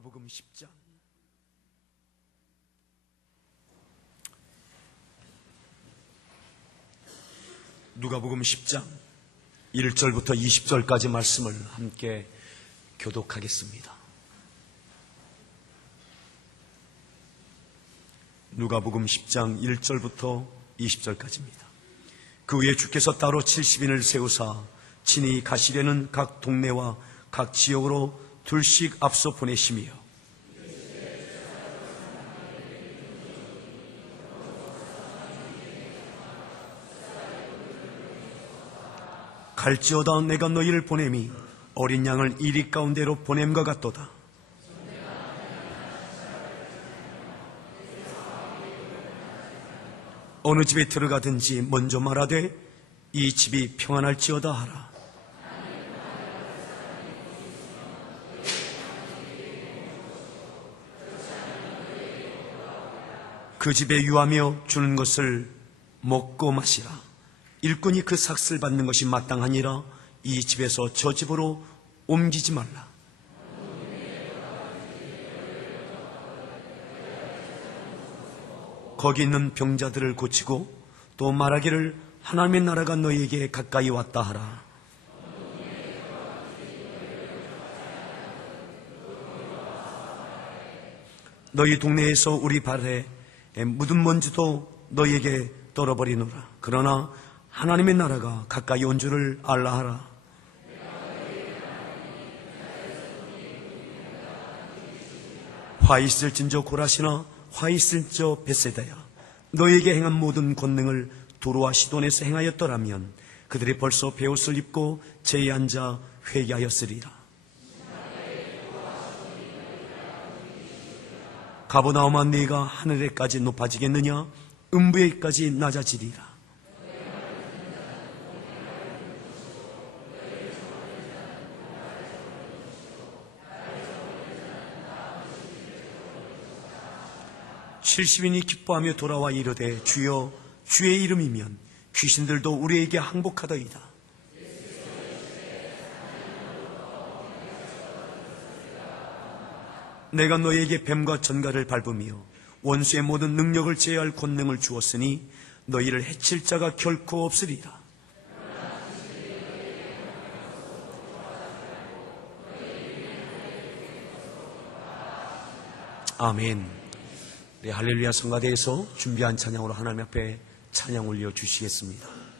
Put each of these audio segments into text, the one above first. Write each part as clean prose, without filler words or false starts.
누가복음 10장 누가복음 10장 1절부터 20절까지 말씀을 함께 교독하겠습니다. 누가복음 10장 1절부터 20절까지입니다. 그 후에 주께서 따로 70인을 세우사 친히 가시려는 각 동네와 각 지역으로 둘씩 앞서 보내시며 갈지어다 내가 너희를 보냄이 어린 양을 이리 가운데로 보냄과 같도다. 어느 집에 들어가든지 먼저 말하되 이 집이 평안할지어다 하라. 그 집에 유하며 주는 것을 먹고 마시라. 일꾼이 그 삭슬 받는 것이 마땅하니라. 이 집에서 저 집으로 옮기지 말라. 거기 있는 병자들을 고치고 또 말하기를 하나님의 나라가 너희에게 가까이 왔다 하라. 너희 동네에서 우리 발에 묻은 먼지도 너희에게 떨어버리노라. 그러나 하나님의 나라가 가까이 온 줄을 알라 하라. 화 있을진저 고라시나 화 있을저 벳세다야, 너희에게 행한 모든 권능을 두로와 시돈에서 행하였더라면 그들이 벌써 베옷을 입고 제에 앉아 회개하였으리라. 가버나움아, 네가 하늘에까지 높아지겠느냐? 음부에까지 낮아지리라. 칠십인이 기뻐하며 돌아와 이르되 주여, 주의 이름이면 귀신들도 우리에게 항복하더이다. 내가 너희에게 뱀과 전갈을 밟으며 원수의 모든 능력을 제어할 권능을 주었으니 너희를 해칠 자가 결코 없으리라. 아멘. 네, 할렐루야 성가대에서 준비한 찬양으로 하나님 앞에 찬양 올려주시겠습니다.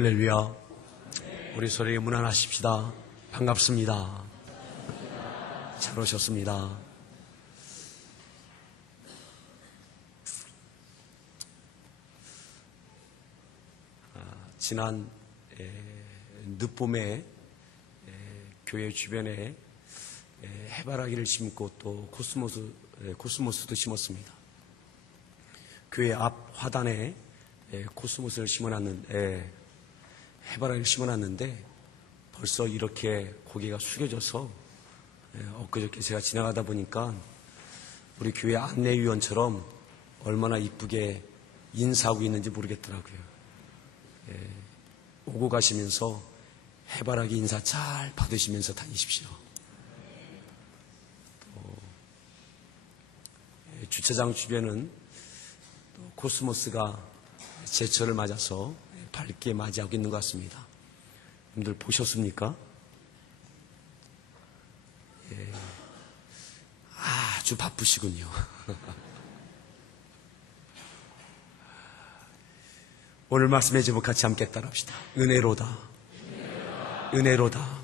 할렐루야. 우리 소리에 문안하십시다. 반갑습니다. 잘 오셨습니다. 지난 늦봄에 교회 주변에 해바라기를 심고 또 코스모스도 심었습니다. 교회 앞 화단에 코스모스를 해바라기를 심어놨는데 벌써 이렇게 고개가 숙여져서 엊그저께 제가 지나가다 보니까 우리 교회 안내위원처럼 얼마나 이쁘게 인사하고 있는지 모르겠더라고요. 오고 가시면서 해바라기 인사 잘 받으시면서 다니십시오. 주차장 주변은 코스모스가 제철을 맞아서 밝게 맞이하고 있는 것 같습니다. 여러분들 보셨습니까? 아주 바쁘시군요. 오늘 말씀의 제목 같이 함께 따라합시다. 은혜로다. 은혜로다.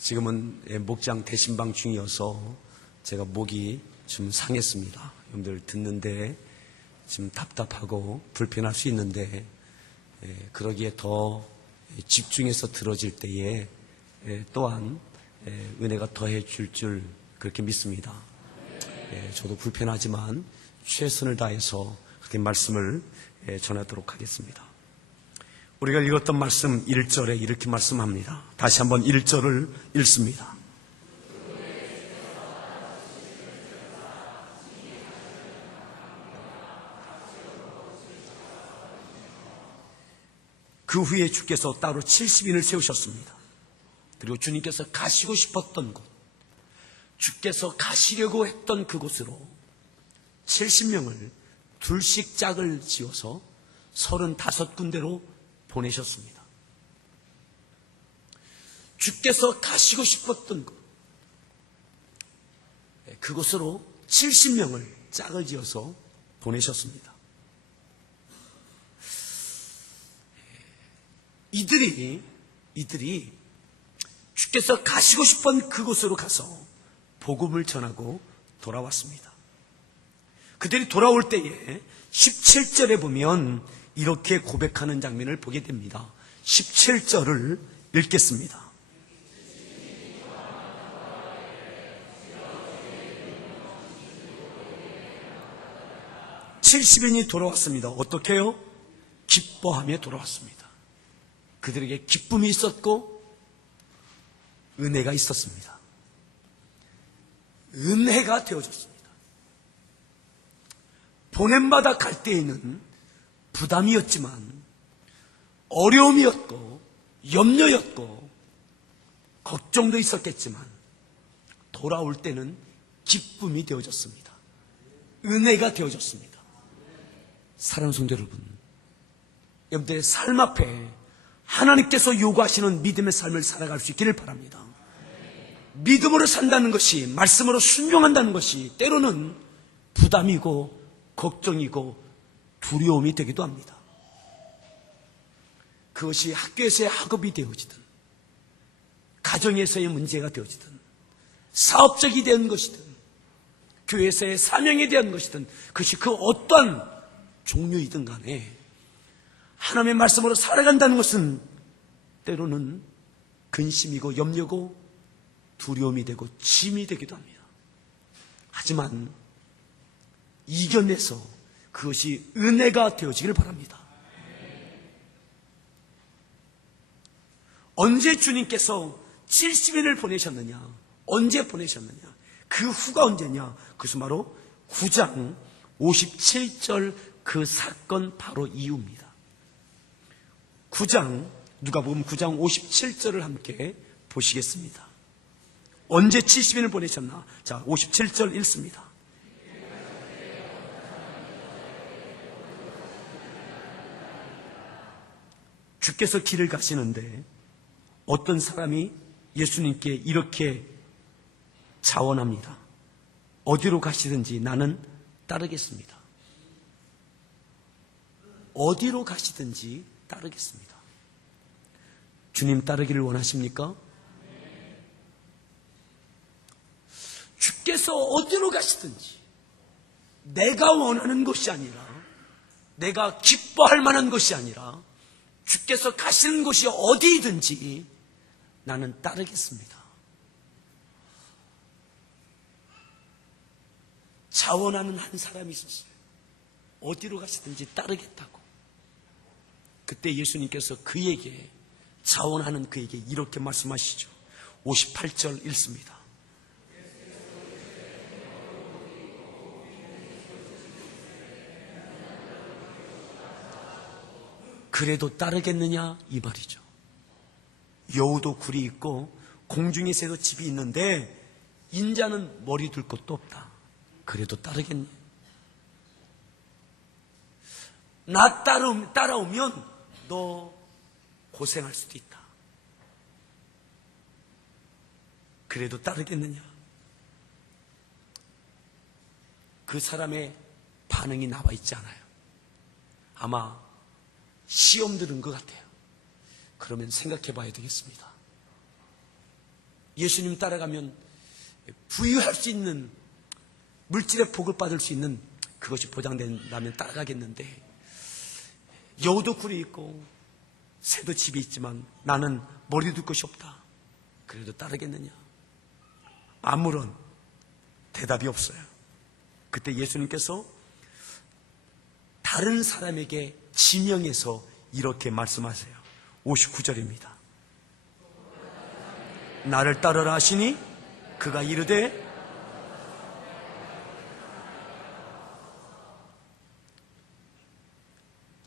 지금은 목장 대신방 중이어서 제가 목이 좀 상했습니다. 여러분들 듣는데 좀 답답하고 불편할 수 있는데 그러기에 더 집중해서 들어질 때에 또한 은혜가 더해 줄 그렇게 믿습니다. 저도 불편하지만 최선을 다해서 그렇게 말씀을 전하도록 하겠습니다. 우리가 읽었던 말씀 1절에 이렇게 말씀합니다. 다시 한번 1절을 읽습니다. 그 후에 주께서 따로 70인을 세우셨습니다. 그리고 주님께서 가시고 싶었던 곳, 주께서 가시려고 했던 그곳으로 70명을 둘씩 짝을 지어서 35군데로 보내셨습니다. 주께서 가시고 싶었던 곳, 그곳으로 70명을 짝을 지어서 보내셨습니다. 이들이 주께서 가시고 싶은 그곳으로 가서 복음을 전하고 돌아왔습니다. 그들이 돌아올 때에 17절에 보면 이렇게 고백하는 장면을 보게 됩니다. 17절을 읽겠습니다. (70인이) 돌아왔습니다. 어떻게 해요? 기뻐하며 돌아왔습니다. 그들에게 기쁨이 있었고 은혜가 있었습니다. 은혜가 되어졌습니다. 보냄마다 갈 때에는 부담이었지만 어려움이었고 염려였고 걱정도 있었겠지만 돌아올 때는 기쁨이 되어졌습니다. 은혜가 되어졌습니다. 사랑하는 성도 여러분, 여러분들의 삶 앞에 하나님께서 요구하시는 믿음의 삶을 살아갈 수 있기를 바랍니다. 믿음으로 산다는 것이, 말씀으로 순종한다는 것이 때로는 부담이고 걱정이고 두려움이 되기도 합니다. 그것이 학교에서의 학업이 되어지든 가정에서의 문제가 되어지든 사업적이 된 것이든 교회에서의 사명에 대한 것이든 그것이 그 어떠한 종류이든 간에 하나님의 말씀으로 살아간다는 것은 때로는 근심이고 염려고 두려움이 되고 짐이 되기도 합니다. 하지만 이겨내서 그것이 은혜가 되어지기를 바랍니다. 언제 주님께서 70인을 보내셨느냐? 언제 보내셨느냐? 그 후가 언제냐? 그것은 바로 9장 57절 그 사건 바로 이후입니다. 9장, 누가복음 9장 57절을 함께 보시겠습니다. 언제 70인을 보내셨나? 자, 57절 읽습니다. 주께서 길을 가시는데 어떤 사람이 예수님께 이렇게 자원합니다. 어디로 가시든지 나는 따르겠습니다. 어디로 가시든지 따르겠습니다. 주님 따르기를 원하십니까? 주께서 어디로 가시든지 내가 원하는 것이 아니라, 내가 기뻐할 만한 것이 아니라 주께서 가시는 곳이 어디든지 나는 따르겠습니다. 자원하는 한 사람이 있었어요. 어디로 가시든지 따르겠다고. 그때 예수님께서 그에게, 자원하는 그에게 이렇게 말씀하시죠. 58절 읽습니다. 그래도 따르겠느냐 이 말이죠. 여우도 굴이 있고 공중의 새도 집이 있는데 인자는 머리 둘 곳도 없다. 그래도 따르겠니? 나 따라오면 너 고생할 수도 있다. 그래도 따르겠느냐? 그 사람의 반응이 나와 있지 않아요. 아마 시험 들은 것 같아요. 그러면 생각해 봐야 되겠습니다. 예수님 따라가면 부유할 수 있는, 물질의 복을 받을 수 있는 그것이 보장된다면 따라가겠는데, 여우도 굴이 있고 새도 집이 있지만 나는 머리 둘 곳이 없다. 그래도 따르겠느냐? 아무런 대답이 없어요. 그때 예수님께서 다른 사람에게 지명해서 이렇게 말씀하세요. 59절입니다. 나를 따르라 하시니 그가 이르되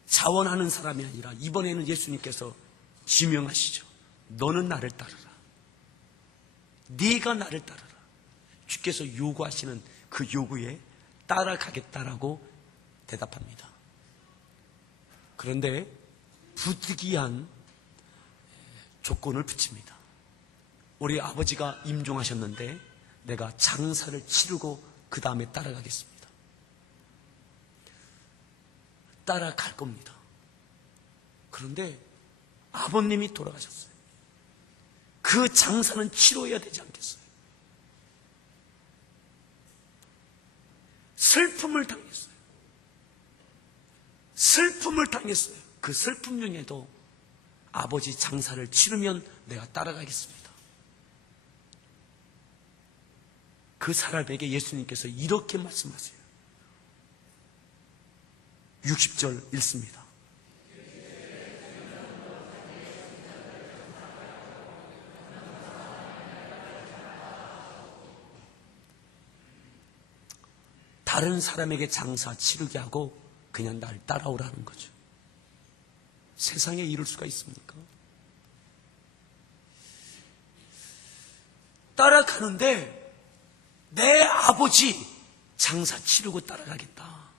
자원하는 사람이 아니라 이번에는 예수님께서 지명하시죠. 너는 나를 따르라. 네가 나를 따르라. 주께서 요구하시는 그 요구에 따라가겠다라고 대답합니다. 그런데 부득이한 조건을 붙입니다. 우리 아버지가 임종하셨는데 내가 장사를 치르고 그 다음에 따라가겠습니다. 따라갈 겁니다. 그런데 아버님이 돌아가셨어요. 그 장사는 치러야 되지 않겠어요? 슬픔을 당했어요. 슬픔을 당했어요. 그 슬픔 중에도 아버지 장사를 치르면 내가 따라가겠습니다. 그 사람에게 예수님께서 이렇게 말씀하세요. 60절 읽습니다. 다른 사람에게 장사 치르게 하고 그냥 날 따라오라는 거죠. 세상에 이럴 수가 있습니까? 따라가는데 내 아버지 장사 치르고 따라가겠다.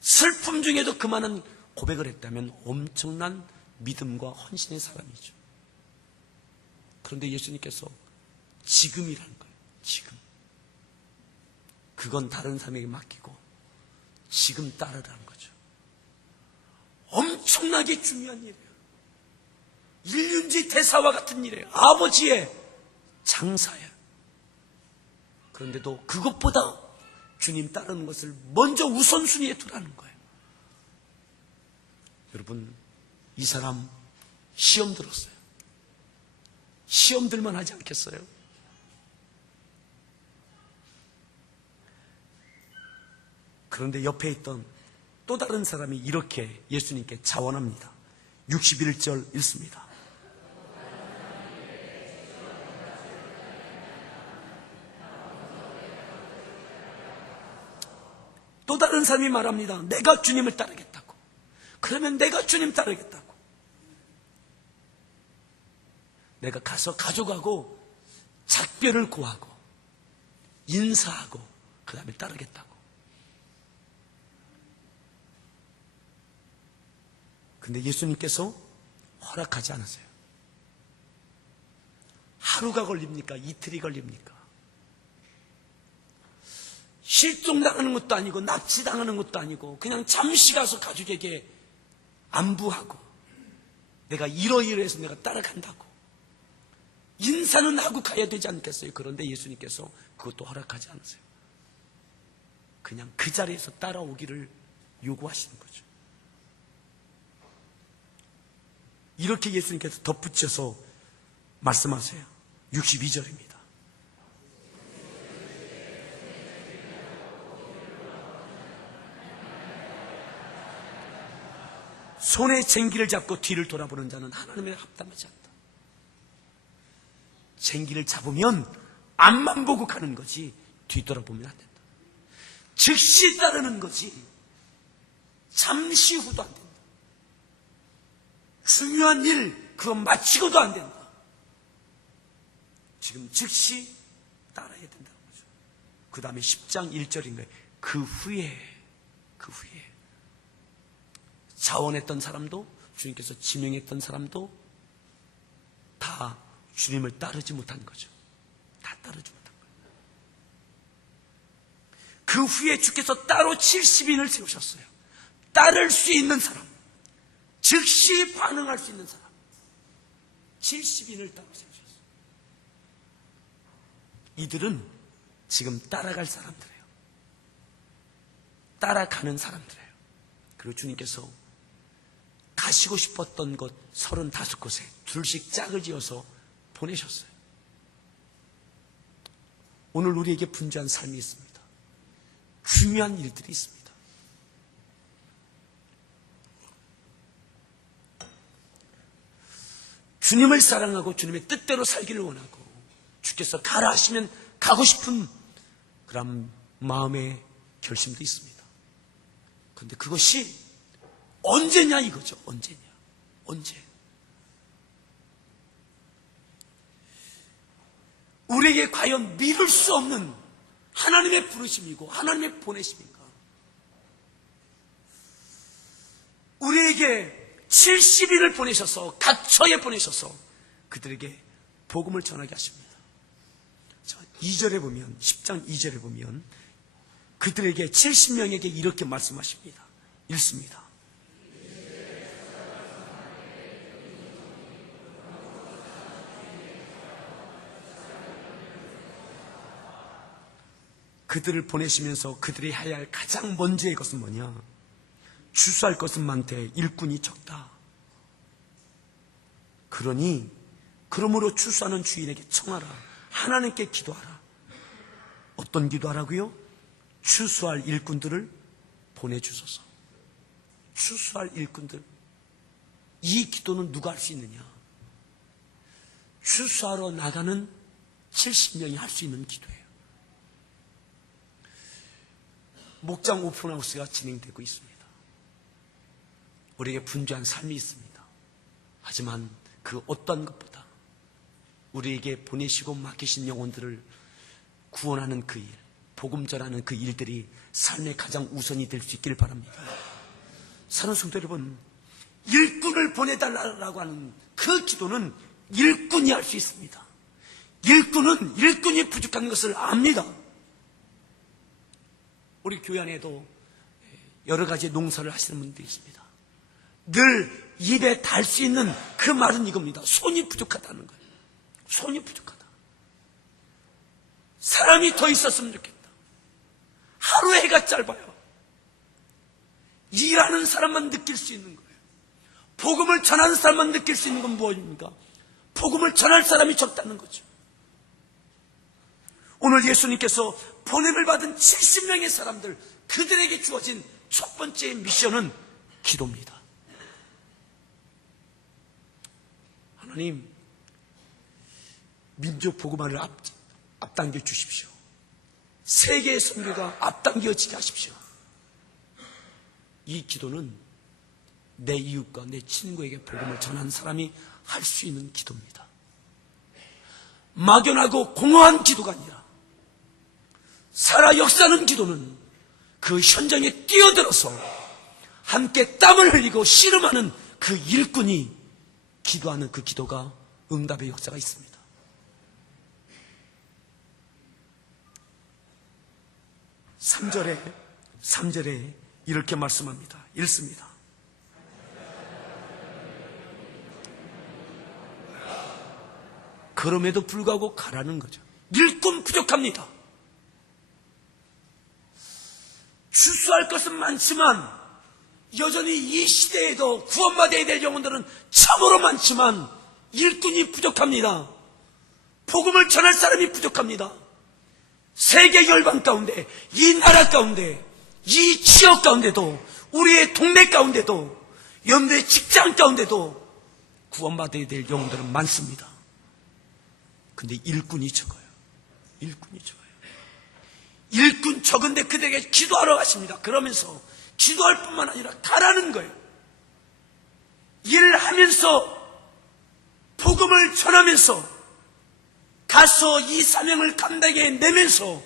슬픔 중에도 그 많은 고백을 했다면 엄청난 믿음과 헌신의 사람이죠. 그런데 예수님께서 지금이라는 거예요. 지금. 그건 다른 사람에게 맡기고 지금 따르라는 거죠. 엄청나게 중요한 일이에요. 일륜지 대사와 같은 일이에요. 아버지의 장사예요. 그런데도 그것보다 주님 따르는 것을 먼저 우선순위에 두라는 거예요. 여러분, 이 사람 시험 들었어요. 시험 들만 하지 않겠어요? 그런데 옆에 있던 또 다른 사람이 이렇게 예수님께 자원합니다. 61절 읽습니다. 또 다른 사람이 말합니다. 내가 주님을 따르겠다고. 그러면 내가 주님 따르겠다고. 내가 가서 가져가고 작별을 구하고 인사하고 그 다음에 따르겠다고. 근데 예수님께서 허락하지 않았어요. 하루가 걸립니까? 이틀이 걸립니까? 실종당하는 것도 아니고 납치당하는 것도 아니고 그냥 잠시 가서 가족에게 안부하고 내가 이러이러해서 내가 따라간다고 인사는 하고 가야 되지 않겠어요? 그런데 예수님께서 그것도 허락하지 않으세요. 그냥 그 자리에서 따라오기를 요구하시는 거죠. 이렇게 예수님께서 덧붙여서 말씀하세요. 62절입니다. 손에 쟁기를 잡고 뒤를 돌아보는 자는 하나님에 합당하지 않다. 쟁기를 잡으면 앞만 보고 가는 거지 뒤돌아보면 안 된다. 즉시 따르는 거지 잠시 후도 안 된다. 중요한 일 그거 마치고도 안 된다. 지금 즉시 따라야 된다는 거죠. 그 다음에 10장 1절인 거예요. 그 후에 자원했던 사람도 주님께서 지명했던 사람도 다 주님을 따르지 못한 거죠. 다 따르지 못한 거예요. 그 후에 주께서 따로 70인을 세우셨어요. 따를 수 있는 사람, 즉시 반응할 수 있는 사람 70인을 따로 세우셨어요. 이들은 지금 따라갈 사람들이에요. 따라가는 사람들이에요. 그리고 주님께서 가시고 싶었던 곳 35곳에 둘씩 짝을 지어서 보내셨어요. 오늘 우리에게 분주한 삶이 있습니다. 중요한 일들이 있습니다. 주님을 사랑하고 주님의 뜻대로 살기를 원하고 주께서 가라 하시면 가고 싶은 그런 마음의 결심도 있습니다. 그런데 그것이 언제냐 이거죠. 언제냐. 언제. 우리에게 과연 미룰 수 없는 하나님의 부르심이고 하나님의 보내심인가. 우리에게 70인을 보내셔서 각처에 보내셔서 그들에게 복음을 전하게 하십니다. 2절에 보면 10장 2절에 보면 그들에게 70명에게 이렇게 말씀하십니다. 읽습니다. 그들을 보내시면서 그들이 해야 할 가장 먼저의 것은 뭐냐? 추수할 것은 많되 일꾼이 적다. 그러므로 추수하는 주인에게 청하라. 하나님께 기도하라. 어떤 기도하라고요? 추수할 일꾼들을 보내주소서. 추수할 일꾼들. 이 기도는 누가 할 수 있느냐? 추수하러 나가는 70명이 할 수 있는 기도예요. 목장 오픈하우스가 진행되고 있습니다. 우리에게 분주한 삶이 있습니다. 하지만 그 어떠한 것보다 우리에게 보내시고 맡기신 영혼들을 구원하는 그 일, 복음 전하는 그 일들이 삶의 가장 우선이 될 수 있기를 바랍니다. 사랑하는 성도 여러분, 일꾼을 보내달라고 하는 그 기도는 일꾼이 할 수 있습니다. 일꾼은 일꾼이 부족한 것을 압니다. 우리 교회 안에도 여러 가지 농사를 하시는 분들이 있습니다. 늘 입에 달 수 있는 그 말은 이겁니다. 손이 부족하다는 거예요. 손이 부족하다. 사람이 더 있었으면 좋겠다. 하루 해가 짧아요. 일하는 사람만 느낄 수 있는 거예요. 복음을 전하는 사람만 느낄 수 있는 건 무엇입니까? 복음을 전할 사람이 적다는 거죠. 오늘 예수님께서 보냄을 받은 70명의 사람들, 그들에게 주어진 첫 번째 미션은 기도입니다. 하나님, 민족 복음화를 앞당겨 주십시오. 세계의 선교가 앞당겨지게 하십시오. 이 기도는 내 이웃과 내 친구에게 복음을 전하는 사람이 할 수 있는 기도입니다. 막연하고 공허한 기도가 아니라 살아 역사하는 기도는 그 현장에 뛰어들어서 함께 땀을 흘리고 씨름하는 그 일꾼이 기도하는 그 기도가 응답의 역사가 있습니다. 3절에 이렇게 말씀합니다. 읽습니다. 그럼에도 불구하고 가라는 거죠. 일꾼 부족합니다. 추수할 것은 많지만 여전히 이 시대에도 구원받아야 될 영혼들은 참으로 많지만 일꾼이 부족합니다. 복음을 전할 사람이 부족합니다. 세계 열방 가운데, 이 나라 가운데, 이 지역 가운데도, 우리의 동네 가운데도, 여러분들의 직장 가운데도 구원받아야 될 영혼들은 많습니다. 근데 일꾼이 적어요. 일꾼이 적어요. 일꾼 적은데 그들에게 기도하러 가십니다. 그러면서 기도할 뿐만 아니라 가라는 거예요. 일을 하면서 복음을 전하면서 가서 이 사명을 감당해 내면서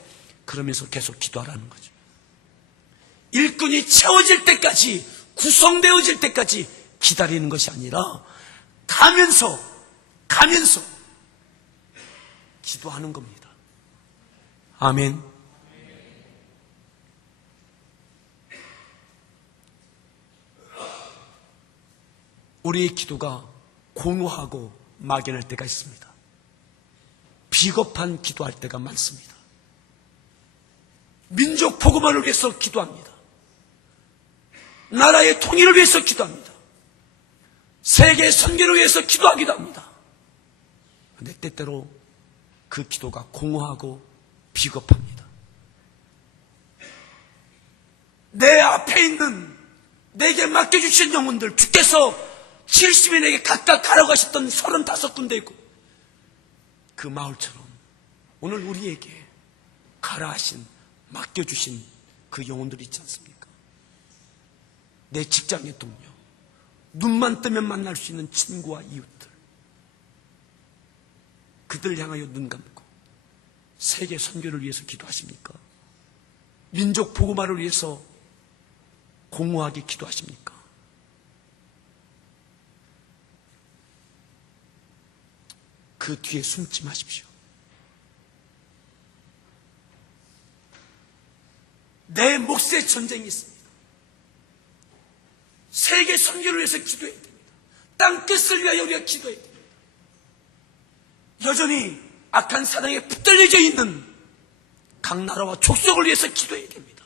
그러면서 계속 기도하라는 거죠. 일꾼이 채워질 때까지, 구성되어질 때까지 기다리는 것이 아니라 가면서 기도하는 겁니다. 아멘. 우리의 기도가 공허하고 막연할 때가 있습니다. 비겁한 기도할 때가 많습니다. 민족 복음화를 위해서 기도합니다. 나라의 통일을 위해서 기도합니다. 세계 선교를 위해서 기도하기도 합니다. 그런데 때때로 그 기도가 공허하고 비겁합니다. 내 앞에 있는 내게 맡겨주신 영혼들, 주께서 70인에게 각각 가라고 하셨던 35군데이고 그 마을처럼 오늘 우리에게 가라 하신, 맡겨주신 그 영혼들이 있지 않습니까? 내 직장의 동료, 눈만 뜨면 만날 수 있는 친구와 이웃들, 그들 향하여 눈 감고 세계 선교를 위해서 기도하십니까? 민족 복음화를 위해서 공허하게 기도하십니까? 그 뒤에 숨지 마십시오. 내 몫의 전쟁이 있습니다. 세계 선교를 위해서 기도해야 됩니다. 땅 끝을 위하여 우리가 기도해야 됩니다. 여전히 악한 사랑에 붙들려져 있는 각 나라와 족속을 위해서 기도해야 됩니다.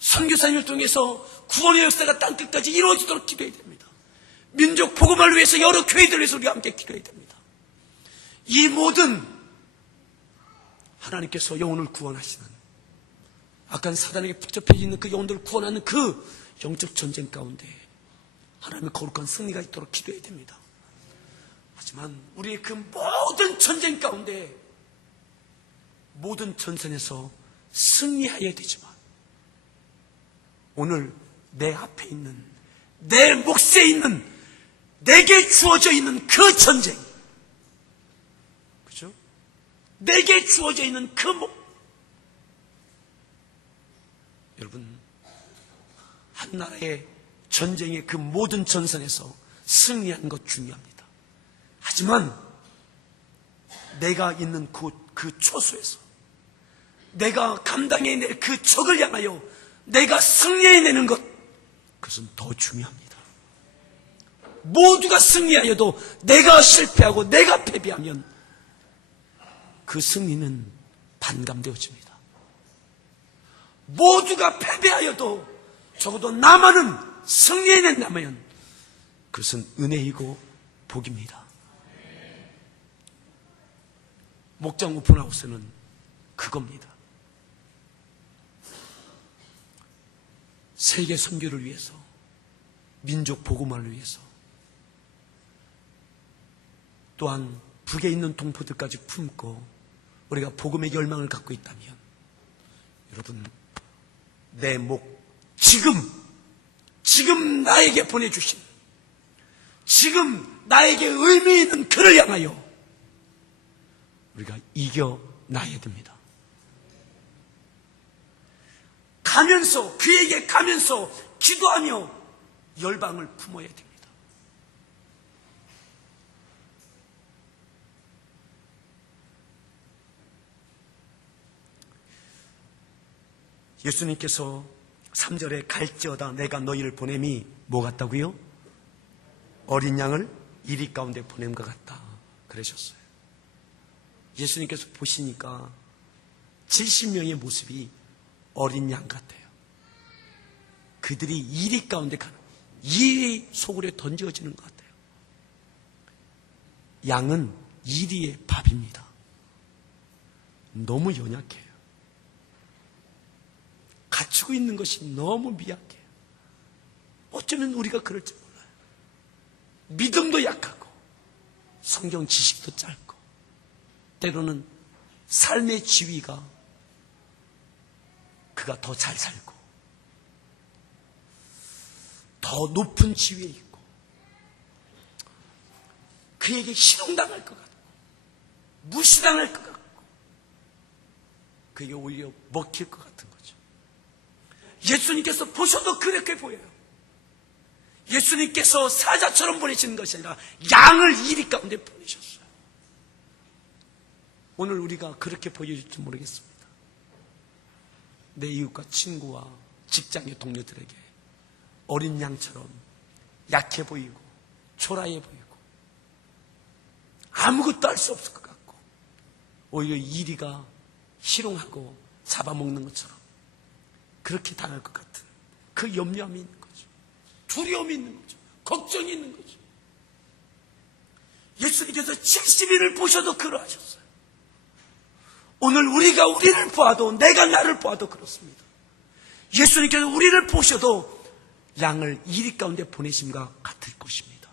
선교사님을 통해서 구원의 역사가 땅 끝까지 이루어지도록 기도해야 됩니다. 민족 복음을 위해서 여러 교회들을 위해서 우리가 함께 기도해야 됩니다. 이 모든 하나님께서 영혼을 구원하시는, 악한 사단에게 붙잡혀 있는 그 영혼들을 구원하는 그 영적 전쟁 가운데 하나님의 거룩한 승리가 있도록 기도해야 됩니다. 하지만 우리의 그 모든 전쟁 가운데, 모든 전선에서 승리해야 되지만 오늘 내 앞에 있는, 내 몫에 있는, 내게 주어져 있는 그 전쟁, 그죠? 내게 주어져 있는 그 여러분, 한 나라의 전쟁의 그 모든 전선에서 승리하는 것 중요합니다. 하지만 내가 있는 그 초소에서 내가 감당해낼 그 적을 향하여 내가 승리해내는 것, 그것은 더 중요합니다. 모두가 승리하여도 내가 실패하고 내가 패배하면 그 승리는 반감되어집니다. 모두가 패배하여도 적어도 나만은 승리해낸다면 그것은 은혜이고 복입니다. 목장 오픈하우스는 그겁니다. 세계 선교를 위해서, 민족 복음화를 위해서, 또한 북에 있는 동포들까지 품고 우리가 복음의 열망을 갖고 있다면, 여러분, 내 목, 지금 나에게 보내주신, 지금 나에게 의미 있는 그를 향하여 우리가 이겨나야 됩니다. 가면서, 그에게 가면서 기도하며 열방을 품어야 됩니다. 예수님께서 3절에 갈지어다 내가 너희를 보냄이 뭐 같다고요? 어린 양을 이리 가운데 보냄 것 같다 그러셨어요. 예수님께서 보시니까 70명의 모습이 어린 양 같아요. 그들이 이리 가운데 가는, 이리 소굴에 던져지는 것 같아요. 양은 이리의 밥입니다. 너무 연약해요. 갖추고 있는 것이 너무 미약해요. 어쩌면 우리가 그럴지 몰라요. 믿음도 약하고 성경 지식도 짧고 때로는 삶의 지위가 그가 더 잘 살고 더 높은 지위에 있고 그에게 희롱당할 것 같고 무시당할 것 같고 그에게 오히려 먹힐 것 같은 거죠. 예수님께서 보셔도 그렇게 보여요. 예수님께서 사자처럼 보내시는 것이 아니라 양을 이리 가운데 보내셨어요. 오늘 우리가 그렇게 보여줄지 모르겠습니다. 내 이웃과 친구와 직장의 동료들에게 어린 양처럼 약해 보이고 초라해 보이고 아무것도 할 수 없을 것 같고 오히려 이리가 희롱하고 잡아먹는 것처럼 그렇게 당할 것 같은 그 염려함이 있는 거죠. 두려움이 있는 거죠. 걱정이 있는 거죠. 예수님께서 70인을 보셔도 그러하셨어요. 오늘 우리가 우리를 보아도 내가 나를 보아도 그렇습니다. 예수님께서 우리를 보셔도 양을 이리 가운데 보내심과 같을 것입니다.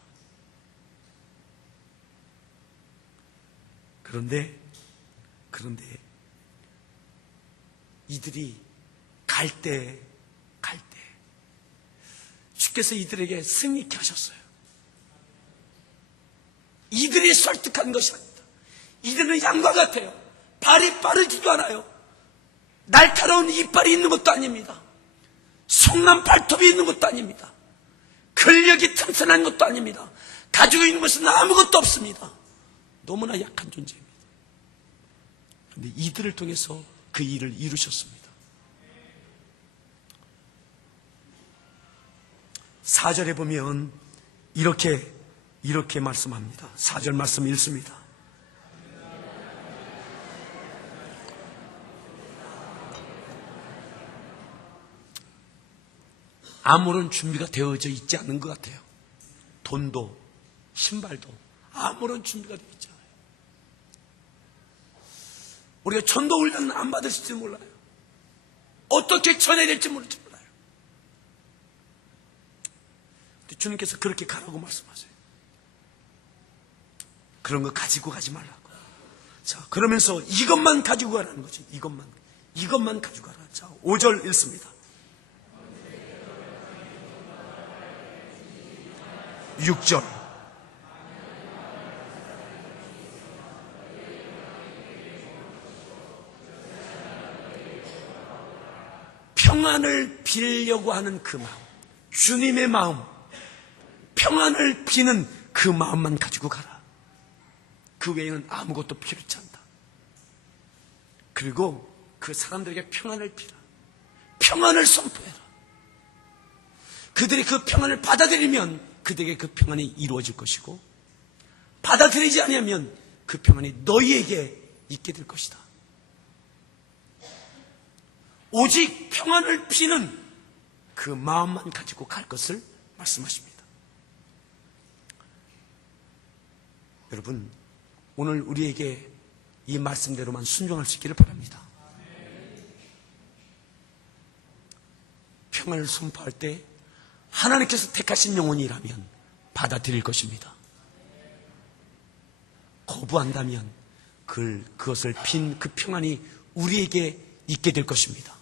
그런데 이들이 갈 때 주께서 이들에게 승리케 하셨어요. 이들이 설득한 것이 아닙니다. 이들은 양과 같아요. 발이 빠르지도 않아요. 날카로운 이빨이 있는 것도 아닙니다. 성난 발톱이 있는 것도 아닙니다. 근력이 튼튼한 것도 아닙니다. 가지고 있는 것은 아무것도 없습니다. 너무나 약한 존재입니다. 그런데 이들을 통해서 그 일을 이루셨습니다. 4절에 보면 이렇게 말씀합니다. 4절 말씀 읽습니다. 아무런 준비가 되어져 있지 않은 것 같아요. 돈도 신발도 아무런 준비가 되어 있지 않아요. 우리가 전도 훈련은 안 받으실지 몰라요. 어떻게 전해야 될지 모를지 몰라요. 근데 주님께서 그렇게 가라고 말씀하세요. 그런 거 가지고 가지 말라고. 자, 그러면서 이것만 가지고 가라는 거죠. 이것만 가지고 가라. 자, 5절 읽습니다. 6절. 평안을 빌려고 하는 그 마음, 주님의 마음, 평안을 비는 그 마음만 가지고 가라. 그 외에는 아무것도 필요치 않다. 그리고 그 사람들에게 평안을 비라. 평안을 선포해라. 그들이 그 평안을 받아들이면 그들에게 그 평안이 이루어질 것이고 받아들이지 않으면 그 평안이 너희에게 있게 될 것이다. 오직 평안을 비는 그 마음만 가지고 갈 것을 말씀하십니다. 여러분, 오늘 우리에게 이 말씀대로만 순종할 수 있기를 바랍니다. 평안을 선포할 때 하나님께서 택하신 영혼이라면 받아들일 것입니다. 거부한다면 그것을 빈 그 평안이 우리에게 있게 될 것입니다.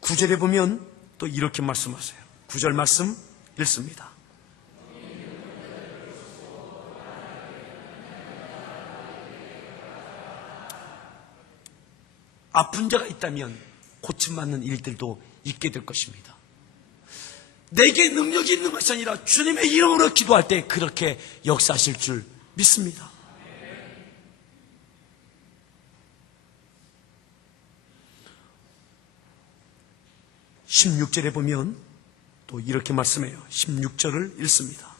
9절에 보면 또 이렇게 말씀하세요. 9절 말씀 읽습니다. 아픈 자가 있다면 고침받는 일들도 있게 될 것입니다. 내게 능력이 있는 것이 아니라 주님의 이름으로 기도할 때 그렇게 역사하실 줄 믿습니다. 네. 16절에 보면 또 이렇게 말씀해요. 16절을 읽습니다.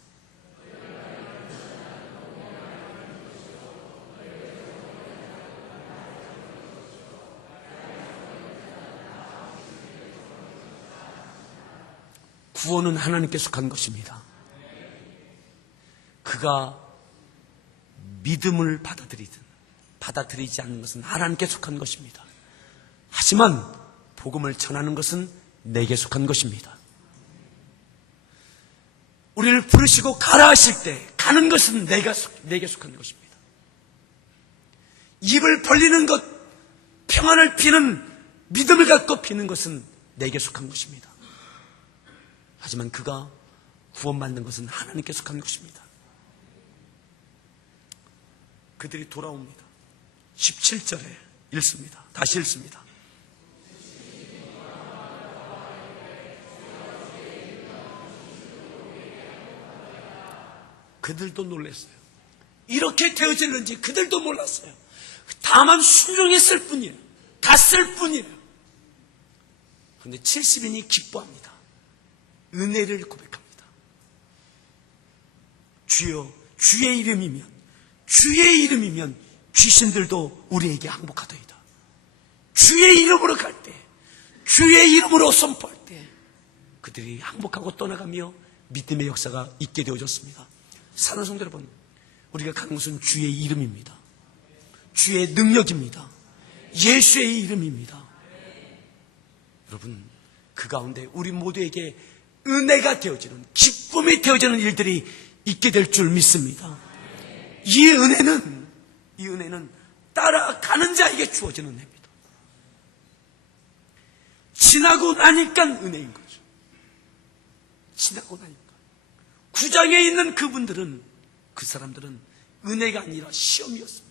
구원은 하나님께 속한 것입니다. 그가 믿음을 받아들이든 받아들이지 않는 것은 하나님께 속한 것입니다. 하지만 복음을 전하는 것은 내게 속한 것입니다. 우리를 부르시고 가라 하실 때 가는 것은 내게 속한 것입니다. 입을 벌리는 것, 평안을 비는 믿음을 갖고 비는 것은 내게 속한 것입니다. 하지만 그가 구원받는 것은 하나님께 속한 것입니다. 그들이 돌아옵니다. 17절에 읽습니다. 다시 읽습니다. 그들도 놀랐어요. 이렇게 되어질는지 그들도 몰랐어요. 다만 순종했을 뿐이에요. 갔을 뿐이에요. 그런데 70인이 기뻐합니다. 은혜를 고백합니다. 주여, 주의 이름이면 귀신들도 우리에게 항복하더이다. 주의 이름으로 갈 때, 주의 이름으로 선포할 때 그들이 항복하고 떠나가며 믿음의 역사가 있게 되어졌습니다. 사랑하는 성도 여러분, 우리가 가는 것은 주의 이름입니다. 주의 능력입니다. 예수의 이름입니다. 여러분, 그 가운데 우리 모두에게 은혜가 되어지는, 기쁨이 되어지는 일들이 있게 될 줄 믿습니다. 이 은혜는 따라가는 자에게 주어지는 은혜입니다. 지나고 나니까 은혜인 거죠. 지나고 나니까. 구장에 있는 그분들은, 그 사람들은 은혜가 아니라 시험이었습니다.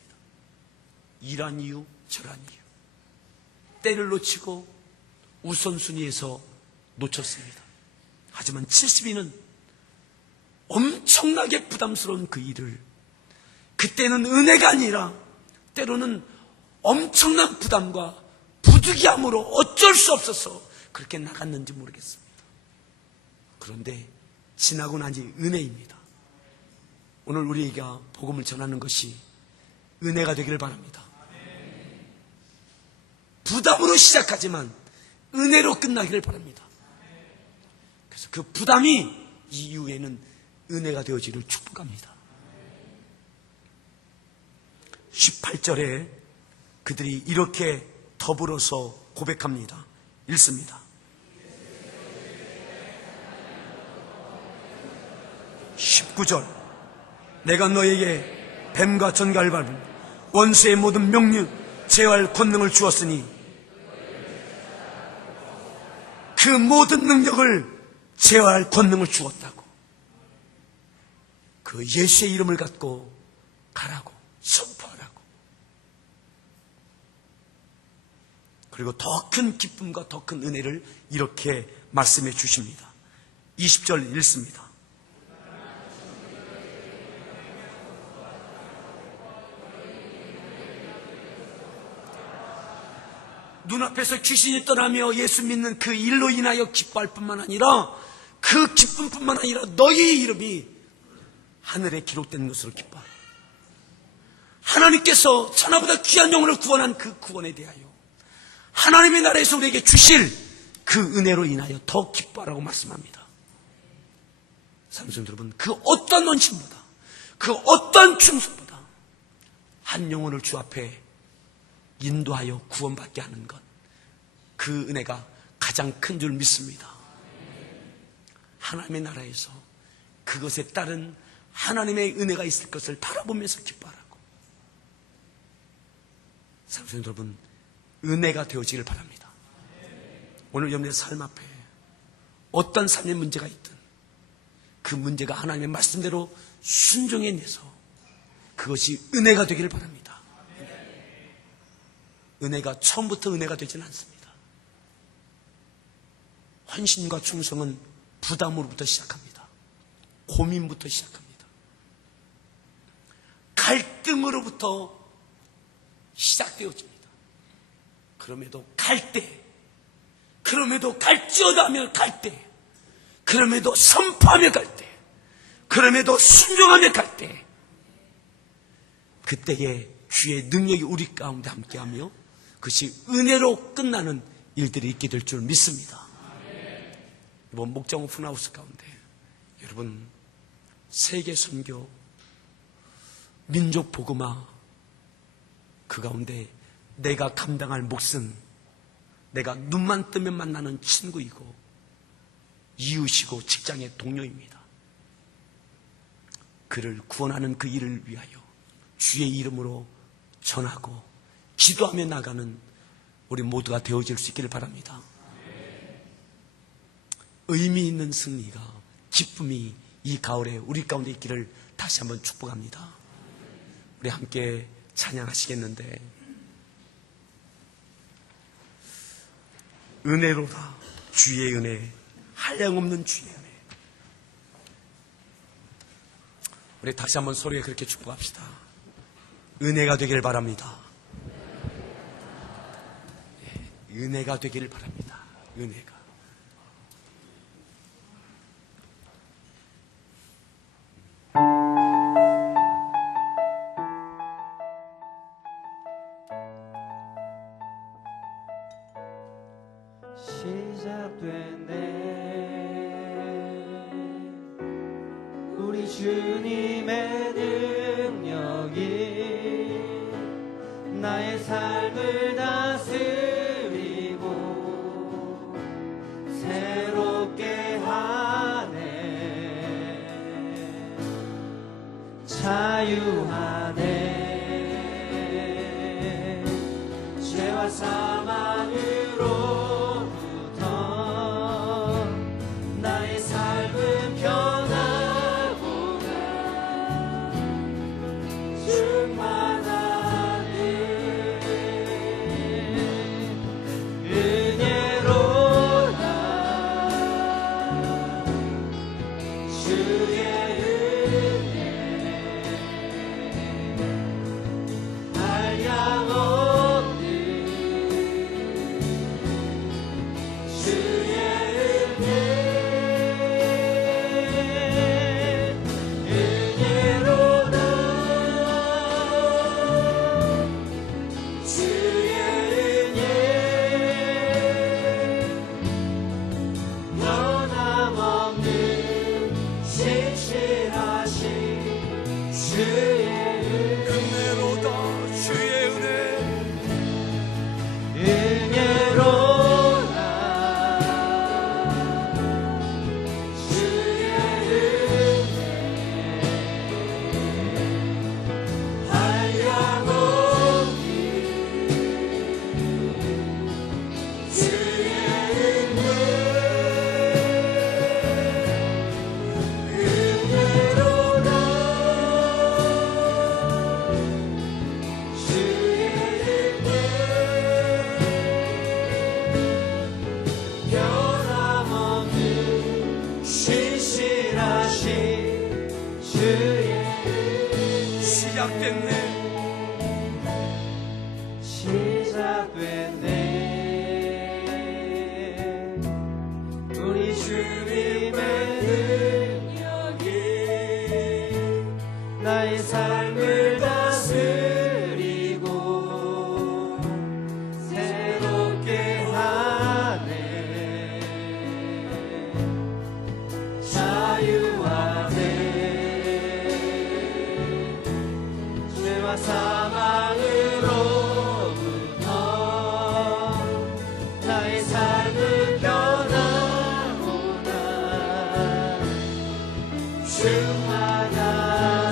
이런 이유, 저런 이유. 때를 놓치고 우선순위에서 놓쳤습니다. 하지만 70인은 엄청나게 부담스러운 그 일을, 그때는 은혜가 아니라 때로는 엄청난 부담과 부득이함으로 어쩔 수 없어서 그렇게 나갔는지 모르겠습니다. 그런데 지나고 나니 은혜입니다. 오늘 우리가 복음을 전하는 것이 은혜가 되기를 바랍니다. 부담으로 시작하지만 은혜로 끝나기를 바랍니다. 그래서 그 부담이 이후에는 은혜가 되어지기를 축복합니다. 18절에 그들이 이렇게 더불어서 고백합니다. 읽습니다. 19절, 내가 너에게 뱀과 전갈을 밟은 원수의 모든 명령 제어할 권능을 주었으니 그 모든 능력을 제어할 권능을 주었다고. 그 예수의 이름을 갖고 가라고, 선포하라고. 그리고 더 큰 기쁨과 더 큰 은혜를 이렇게 말씀해 주십니다. 20절 읽습니다. 눈앞에서 귀신이 떠나며 예수 믿는 그 일로 인하여 기뻐할 뿐만 아니라, 그 기쁨뿐만 아니라 너희 이름이 하늘에 기록된 것으로 기뻐하라. 하나님께서 천하보다 귀한 영혼을 구원한 그 구원에 대하여 하나님의 나라에서 우리에게 주실 그 은혜로 인하여 더 기뻐하라고 말씀합니다. 사랑하는 여러분, 그 어떤 원심보다, 그 어떤 충성보다 한 영혼을 주 앞에 인도하여 구원받게 하는 것, 그 은혜가 가장 큰 줄 믿습니다. 하나님의 나라에서 그것에 따른 하나님의 은혜가 있을 것을 바라보면서 기뻐하라고. 사랑하는 여러분, 은혜가 되어지길 바랍니다. 오늘 여러분의 삶 앞에 어떤 삶의 문제가 있든 그 문제가 하나님의 말씀대로 순종해내서 그것이 은혜가 되기를 바랍니다. 은혜가 처음부터 은혜가 되지는 않습니다. 헌신과 충성은 부담으로부터 시작합니다. 고민부터 시작합니다. 갈등으로부터 시작되어집니다. 그럼에도 갈 때, 그럼에도 갈지어다 하며 갈 때, 그럼에도 선포하며 갈 때, 그럼에도 순종하며 갈 때, 그때에 주의 능력이 우리 가운데 함께하며 그것이 은혜로 끝나는 일들이 있게 될 줄 믿습니다. 이번 목장 오픈하우스 가운데 여러분 세계 선교, 민족 복음화 그 가운데 내가 감당할 몫은 내가 눈만 뜨면 만나는 친구이고 이웃이고 직장의 동료입니다. 그를 구원하는 그 일을 위하여 주의 이름으로 전하고 기도하며 나가는 우리 모두가 되어질 수 있기를 바랍니다. 의미 있는 승리가, 기쁨이 이 가을에 우리 가운데 있기를 다시 한번 축복합니다. 우리 함께 찬양하시겠는데, 은혜로다 주의 은혜, 한량없는 주의 은혜. 우리 다시 한번 소리에 그렇게 축복합시다. 은혜가 되기를 바랍니다. 은혜가 되기를 바랍니다. 은혜가. 시작됐네 우리 주님의 능력이 나의 삶을 다스리고 새롭게 하네. 자유하네. 죄와 사망으로부터 나의 삶은 변하구나. 충만하네. 은혜로다 주의 은혜 한량없는 주의 은혜 은혜로다 주의 은혜 변함없는 신실하신 주의 은혜로다 주의 은혜, 은혜로다 주의 은혜 한량없는 주의 은혜 은혜로다 주의 은혜 변함없는 신실하신 주의 시작됐네. 시작됐네 우리 주님의 능력이 나의 삶을 다스리고 새롭게 하네. 자유하네. 죄와 사망으로부터 나의 삶은 변하구나. 충만하네.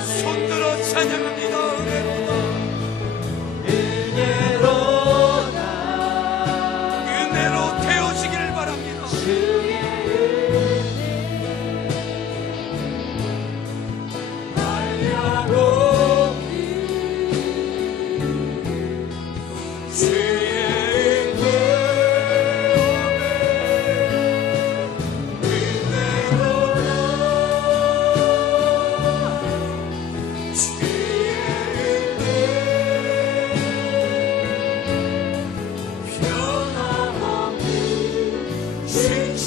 손들어 찬양합니다. 은혜로다. 은혜로다 은혜로 되어지기를 바랍니다. 주의 은혜 한량없는 주의 은혜 은혜로다 주의 은혜 변함없는 신실하신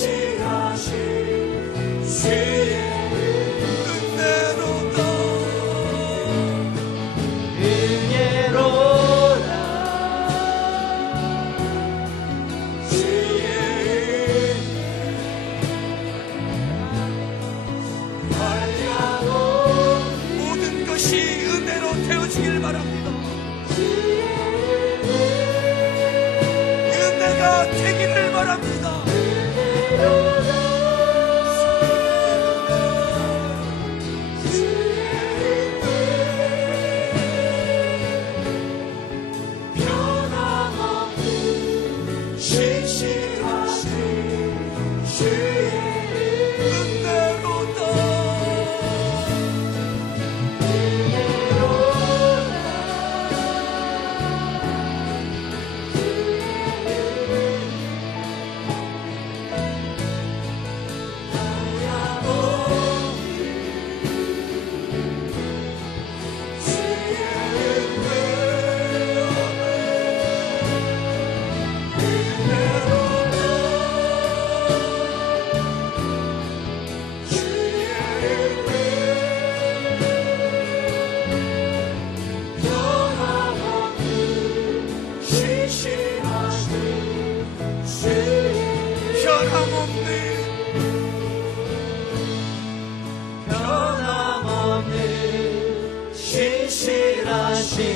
변함없는 신실하신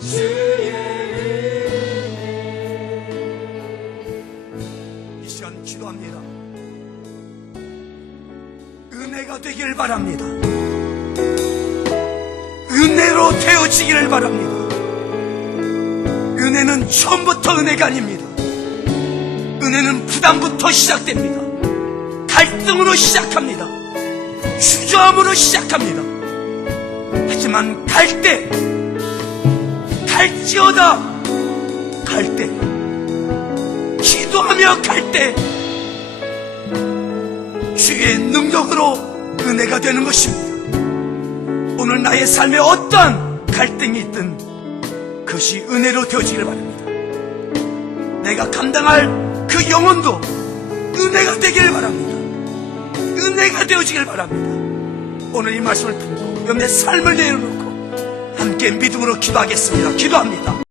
주의 이 시간 기도합니다. 은혜가 되기를 바랍니다. 은혜로 되어지기를 바랍니다. 은혜는 처음부터 은혜가 아닙니다. 은혜는 부담부터 시작됩니다. 갈등으로 시작합니다. 주저함으로 시작합니다. 하지만 갈지어다 갈 때, 기도하며 갈 때 주의 능력으로 은혜가 되는 것입니다. 오늘 나의 삶에 어떠한 갈등이 있든 그것이 은혜로 되어지기를 바랍니다. 내가 감당할 그 영혼도 은혜가 되기를 바랍니다. 은혜가 되어지기를 바랍니다. 오늘 이 말씀을 듣고 여러분의 삶을 내려놓고 함께 믿음으로 기도하겠습니다. 기도합니다.